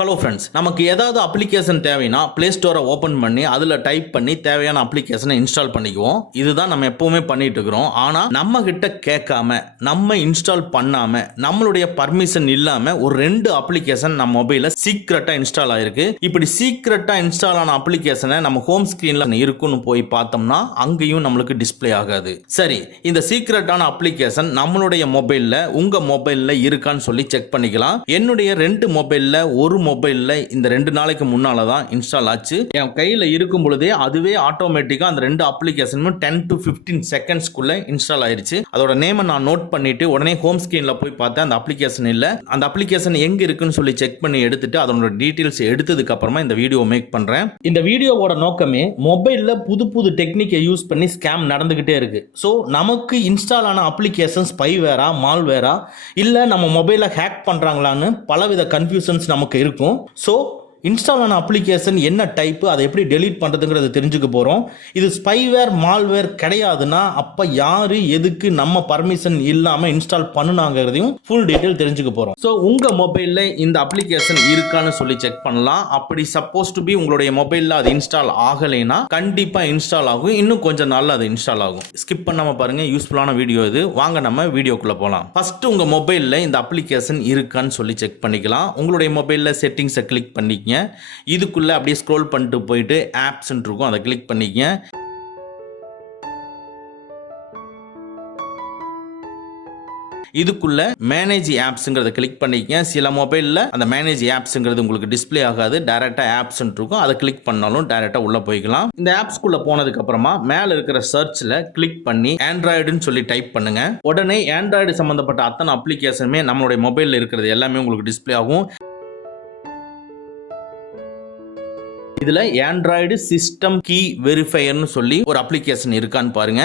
Hello friends, நமக்கு ஏதாவது application தேவைன்னா பிளே ஸ்டோரை ஓப்பன் பண்ணி அதில் டைப் பண்ணி தேவையான அப்ளிகேஷனை இன்ஸ்டால் பண்ணிக்குவோம். இதுதான் நம்ம எப்பவுமே பண்ணிட்டு இருக்கிறோம். ஆனால் நம்ம கிட்ட கேட்காம, நம்ம இன்ஸ்டால் பண்ணாம, நம்மளுடைய பர்மிஷன் இல்லாம ஒரு 2 அப்ளிகேஷன் நம்ம மொபைலில் சீக்ரெட்டாக இன்ஸ்டால் ஆயிருக்கு. இப்படி சீக்ரெட்டாக இன்ஸ்டால் ஆன அப்ளிகேஷனை நம்ம ஹோம் ஸ்க்ரீனில் இருக்குன்னு போய் பார்த்தோம்னா அங்கேயும் நம்மளுக்கு டிஸ்பிளே ஆகாது. சரி, இந்த சீக்ரெட்டான அப்ளிகேஷன் நம்மளுடைய மொபைலில் உங்க மொபைலில் இருக்கான்னு சொல்லி செக் பண்ணிக்கலாம். என்னுடைய 2 மொபைலில் ஒரு மொபைலில் இந்த 2 நாளைக்கு முன்னால தான் இன்ஸ்டால் ஆச்சு. என் கையில் இருக்கும் பொழுதே அதுவே ஆட்டோமேட்டிக்காக அந்த 2 அப்ளிகேஷனும் 10 to 15 செகண்ட்ஸ்க்குள்ள இன்ஸ்டால் ஆயிருச்சு. அதோட நேமை நான் நோட் பண்ணிட்டு உடனே ஹோம் ஸ்கிரீனில் போய் பார்த்தேன், அந்த அப்ளிகேஷன் இல்லை. அந்த அப்ளிகேஷன் எங்க இருக்குன்னு சொல்லி செக் பண்ணி எடுத்துட்டு அதோட டீட்டெயில்ஸ் எடுத்ததுக்கு அப்புறமா இந்த வீடியோ மேக் பண்றேன். இந்த வீடியோவோட நோக்கமே மொபைலில் புது டெக்னிக்கை யூஸ் பண்ணி ஸ்கேம் நடந்துகிட்டே இருக்கு. ஸோ நமக்கு இன்ஸ்டால் ஆன அப்ளிகேஷன் ஸ்பைவேரா மால்வேரா இல்லை நம்ம மொபைலை ஹேக் பண்றாங்களான்னு பலவித கன்ஃபியூஷன்ஸ் நமக்கு இருக்கும். ஸோ இன்ஸ்டால் ஆன அப்ளிகேஷன் என்ன டைப், அதை எப்படி டெலீட் பண்ணுறதுங்கிறது தெரிஞ்சுக்க போகிறோம். இது ஸ்பைவேர் மால்வேர் கிடையாதுன்னா அப்போ யார் எதுக்கு நம்ம பர்மிஷன் இல்லாமல் இன்ஸ்டால் பண்ணுனாங்கிறதையும் ஃபுல் டீட்டெயில் தெரிஞ்சுக்க போகிறோம். ஸோ உங்கள் மொபைலில் இந்த அப்ளிகேஷன் இருக்கான்னு சொல்லி செக் பண்ணலாம். அப்படி சப்போஸ் டு பி உங்களுடைய மொபைலில் அது இன்ஸ்டால் ஆகலைன்னா கண்டிப்பாக இன்ஸ்டால் ஆகும். இன்னும் கொஞ்சம் நாளில் அது இன்ஸ்டால் ஆகும். ஸ்கிப் பண்ணாமல் பாருங்கள், யூஸ்ஃபுல்லான வீடியோ இது. வாங்க நம்ம வீடியோக்குள்ளே போகலாம். ஃபஸ்ட்டு உங்கள் மொபைலில் இந்த அப்ளிகேஷன் இருக்கான்னு சொல்லி செக் பண்ணிக்கலாம். உங்களுடைய மொபைலில் செட்டிங்ஸை கிளிக் பண்ணிக்கங்க. இதுக்குள்ள அப்படியே ஸ்க்ரோல் பண்ணிட்டு போயிட்டு ஆப்ஸ் இருக்கும், அதை கிளிக் பண்ணிக்கங்க. இதுக்குள்ள மேனேஜ் ஆப்ஸ்ங்கிறத கிளிக் பண்ணிக்கங்க. சில மொபைலில் அந்த மேனேஜ் ஆப்ஸ்ங்கிறது உங்களுக்கு டிஸ்பிளே ஆகாது, டைரக்டா ஆப்ஸ் இருக்கும். அதை கிளிக் பண்ணாலும் டைரக்டா உள்ள போய்க்கலாம். இந்த ஆப்ஸ்குள்ள போனதுக்கு அப்புறமா மேல இருக்கிற சர்ச்ல கிளிக் பண்ணி ஆண்ட்ராய்டுன்னு சொல்லி டைப் பண்ணுங்க. உடனே ஆண்ட்ராய்டு சம்பந்தப்பட்ட அத்தனை அப்ளிகேஷனுமே நம்மளுடைய மொபைலில் இருக்கிறது எல்லாமே உங்களுக்கு டிஸ்பிளே ஆகும். இதுல ஆண்ட்ராய்டு சிஸ்டம் கீ வெரிஃபையர்னு சொல்லி ஒரு அப்ளிகேஷன் இருக்கான்னு பாருங்க.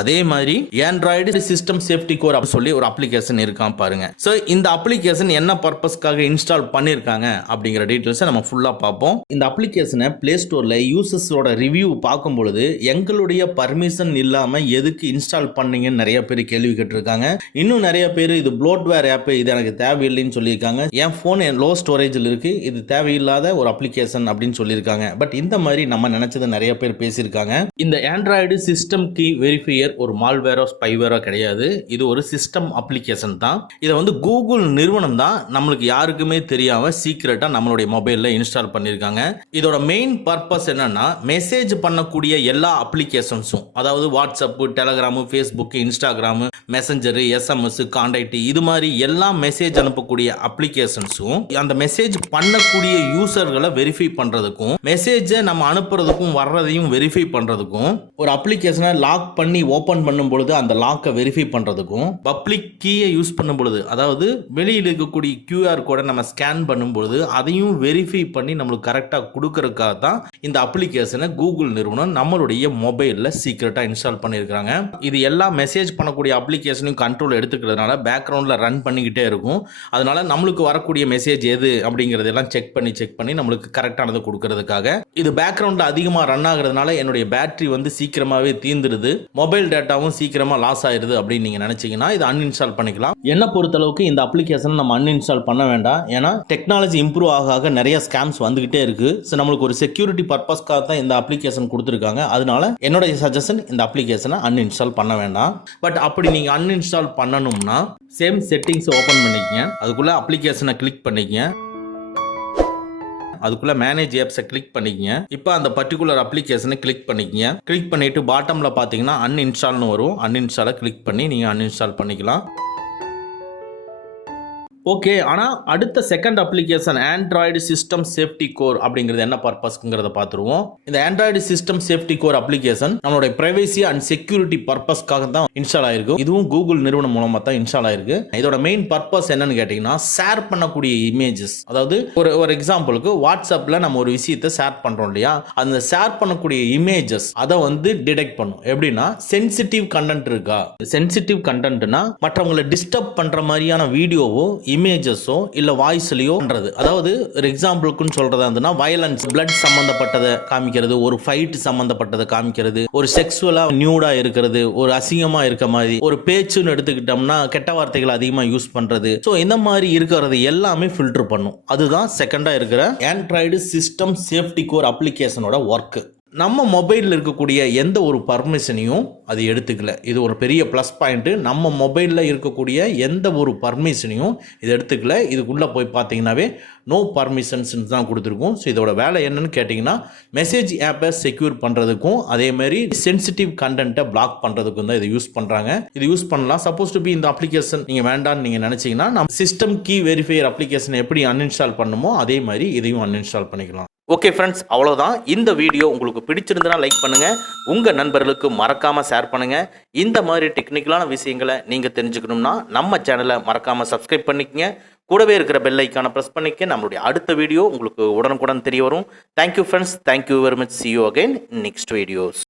அதே மாதிரி ஆண்ட்ராய்டு சிஸ்டம் சேஃப்டி கோர் சொல்லி ஒரு அப்ளிகேஷன் இருக்கான் பாருங்க. சோ இந்த அப்ளிகேஷன் என்ன பர்பஸ்க்காக இன்ஸ்டால் பண்ணிருக்காங்க அப்படிங்கிற டீடைல்ஸ் நம்ம ஃபுல்லா பார்ப்போம். இந்த அப்ளிகேஷனை பிளே ஸ்டோர்ல யூசர்ஸோட ரிவ்யூ பார்க்கும் பொழுது எங்களுடைய பர்மிஷன் இல்லாம எதுக்கு இன்ஸ்டால் பண்ணீங்கன்னு நிறைய பேர் கேள்வி கேட்டிருக்காங்க. இன்னும் நிறைய பேர் இது ப்ளோட்வேர் ஆப், இது எனக்கு தேவையில்லைன்னு சொல்லியிருக்காங்க. என் போன் லோ ஸ்டோரேஜில் இருக்கு, இது தேவையில்லாத ஒரு அப்ளிகேஷன் அப்படின்னு சொல்லியிருக்காங்க. பட் இந்த மாதிரி நம்ம நினைச்சது நிறைய பேர் பேசியிருக்காங்க. இந்த ஆண்ட்ராய்டு சிஸ்டம் கீ வெரிஃபையர் ஒரு மால்வேரோ ஸ்பைவேரோ கிடையாது. இது ஒரு சிஸ்டம் அப்ளிகேஷன் தான். இதை வந்து கூகுள் நிறுவனம் தான் நம்மளுக்கு யாருக்குமே தெரியாம சீக்கிரட்டா நம்மளுடைய மொபைல்ல இன்ஸ்டால் பண்ணிருக்காங்க. இதோட மெயின் பர்பஸ் என்னன்னா, மெசேஜ் பண்ணக்கூடிய எல்லா அப்ளிகேஷன்ஸும், அதாவது WhatsApp, Telegram, Facebook, Instagram, messenger, SMS, contact, இது மாதிரி எல்லா மெசேஜ் அனுப்பக்கூடிய அப்ளிகேஷன்ஸும் அந்த மெசேஜ் பண்ணக்கூடிய யூசர்களை வெரிஃபை பண்றதுக்கும், மெசேஜை நம்ம அனுப்புறதுக்கும் வர்றதையும் வெரிஃபை பண்றதுக்கும், ஒரு அப்ளிகேஷனை லாக் பண்ணி ஓபன் பண்ணும் பொழுது அந்த லாக்கை வெரிஃபை பண்றதுக்கும், பப்ளிக் கீயை யூஸ் பண்ணும் பொழுது, அதாவது வெளியில் இருக்கக்கூடிய QR கோடை நம்ம ஸ்கேன் பண்ணும் பொழுது அதையும் வெரிஃபை பண்ணி நம்மளுக்கு கரெக்டா கொடுக்கறதுக்காக தான் இந்த அப்ளிகேஷனை கூகுள் நிறுவனம் நம்மளுடைய மொபைல்ல சீக்கிரட்டா இன்ஸ்டால் பண்ணியிருக்காங்க. இது எல்லா மெசேஜ் பண்ணக்கூடிய அப்ளிகேஷனையும் கண்ட்ரோல் எடுத்துக்கிறதுனால பேக்ரவுண்ட்ல ரன் பண்ணிக்கிட்டே இருக்கும். அதனால நம்மளுக்கு வரக்கூடிய மெசேஜ் எது அப்படிங்கறதெல்லாம் செக் பண்ணி நம்மளுக்கு கரெக்டானதை கொடுக்கறதுக்காக. இது பேக்ரவுண்ட்ல அதிகமாக ரன் ஆகுறதுனால என்னுடைய பேட்டரி வந்து சீக்கிரமாவே தீந்துருது, மொபைல் டேட்டாவும் சீக்கிரமா லாஸ் ஆயிருது அப்படின்னு நீங்க நினைச்சீங்கன்னா இதை அன்இன்ஸ்டால் பண்ணிக்கலாம். என்ன பொறுத்தளவுக்கு இந்த அப்ளிகேஷன் நம்ம அன்இன்ஸ்டால் பண்ண வேண்டாம். ஏன்னா டெக்னாலஜி இம்ப்ரூவ் ஆக நிறைய ஸ்கேம்ஸ் வந்துகிட்டே இருக்கு. ஸோ நம்மளுக்கு ஒரு செக்யூரிட்டி பர்பஸ்க்காக தான் இந்த அப்ளிகேஷன் கொடுத்துருக்காங்க. அதனால என்னோட சஜஷன் இந்த அப்ளிகேஷனை அன்இன்ஸ்டால் பண்ண வேண்டாம். பட் அப்படி நீங்க அன்இன்ஸ்டால் பண்ணணும்னா சேம் செட்டிங்ஸ் ஓபன் பண்ணிக்கங்க. அதுக்குள்ள அப்ளிகேஷனை கிளிக் பண்ணிக்கங்க. அதுக்குள்ள மேனேஜ் ஆப்ஸை கிளிக் பண்ணிக்கங்க. இப்போ அந்த பர்டிகுலர் அப்ளிகேஷனை கிளிக் பண்ணிக்கங்க. கிளிக் பண்ணிட்டு பாட்டம்ல பாத்தீங்கன்னா அன்இன்ஸ்டால்னு வரும். அன்இன்ஸ்டாலை கிளிக் பண்ணி நீங்க அன்இன்ஸ்டால் பண்ணிக்கலாம். ஓகே, ஆனால் அடுத்த second application Android system safety core அப்படிங்கிறது என்ன பர்பஸ்ங்கிறத பார்த்துருவோம். இந்த Android system safety core application நம்மளுடைய பிரைவசி அண்ட் செக்யூரிட்டி பர்பஸ்க்காக தான் இன்ஸ்டால் ஆயிருக்கு. இதுவும் கூகுள் நிறுவனம் மூலமாக தான் இன்ஸ்டால் ஆயிருக்கு. இதோட மெயின் பர்பஸ் என்னன்னு கேட்டீங்கன்னா, ஷேர் பண்ணக்கூடிய இமேஜஸ், அதாவது ஒரு எக்ஸாம்பிளுக்கு வாட்ஸ்அப்ல நம்ம ஒரு விஷயத்தை ஷேர் பண்றோம் இல்லையா, அந்த ஷேர் பண்ணக்கூடிய இமேஜஸ் அதை வந்து டிடெக்ட் பண்ணும். எப்படின்னா, சென்சிட்டிவ் கண்டென்ட் இருக்கா, சென்சிட்டிவ் கண்டென்ட்னா மற்றவங்களை டிஸ்டர்ப் பண்ற மாதிரியான வீடியோவோ இமேஜஸோ இல்லை வாய்ஸ்லையோ பண்ணுறது. அதாவது ஒரு எக்ஸாம்பிளுக்குன்னு சொல்கிறதா இருந்ததுன்னா வயலன்ஸ், பிளட் சம்மந்தப்பட்டதை காமிக்கிறது, ஒரு ஃபைட் சம்மந்தப்பட்டதை காமிக்கிறது, ஒரு செக்ஸுவலாக நியூடாக இருக்கிறது, ஒரு அசிங்கமாக இருக்க மாதிரி, ஒரு பேச்சுன்னு எடுத்துக்கிட்டோம்னா கெட்ட வார்த்தைகளை அதிகமாக யூஸ் பண்ணுறது. ஸோ இந்த மாதிரி இருக்கிறது எல்லாமே ஃபில்டர் பண்ணும். அதுதான் செகண்டாக இருக்கிற ஆண்ட்ராய்டு சிஸ்டம் சேஃப்டி கோர் அப்ளிகேஷனோட ஒர்க்கு. நம்ம மொபைலில் இருக்கக்கூடிய எந்த ஒரு பர்மிஷனையும் அது எடுத்துக்கல. இது ஒரு பெரிய ப்ளஸ் பாயிண்ட்டு. நம்ம மொபைலில் இருக்கக்கூடிய எந்த ஒரு பர்மிஷனையும் இது எடுத்துக்கல. இதுக்குள்ளே போய் பார்த்தீங்கன்னாவே நோ பர்மிஷன்ஸ் தான் கொடுத்துருக்கும். ஸோ இதோட வேலை என்னன்னு கேட்டிங்கன்னா மெசேஜ் ஆப்பை செக்யூர் பண்ணுறதுக்கும் அதேமாதிரி சென்சிட்டிவ் கண்டென்ட்டை பிளாக் பண்ணுறதுக்கும் தான் இது யூஸ் பண்ணுறாங்க. இது யூஸ் பண்ணலாம். சப்போஸ் டு பி இந்த அப்ளிகேஷன் நீங்கள் வேண்டான்னு நீங்கள் நினச்சிங்கன்னா நம்ம சிஸ்டம் கீ வெரிஃபையர் அப்ளிகேஷனை எப்படி அன்இன்ஸ்டால் பண்ணுமோ அதே மாதிரி இதையும் அன்இன்ஸ்டால் பண்ணிக்கலாம். ஓகே ஃப்ரெண்ட்ஸ், அவ்வளோதான். இந்த வீடியோ உங்களுக்கு பிடிச்சிருந்தனா லைக் பண்ணுங்கள், உங்கள் நண்பர்களுக்கு மறக்காமல் ஷேர் பண்ணுங்கள். இந்த மாதிரி டெக்னிக்கலான விஷயங்களை நீங்கள் தெரிஞ்சுக்கணும்னா நம்ம சேனலை மறக்காமல் சப்ஸ்கிரைப் பண்ணிக்கங்க. கூடவே இருக்கிற பெல் ஐக்கானை ப்ரெஸ் பண்ணிக்க. நம்மளுடைய அடுத்த வீடியோ உங்களுக்கு உடனுக்குடன் தெரிய வரும். Thank you friends, thank you very much. see you again in next videos.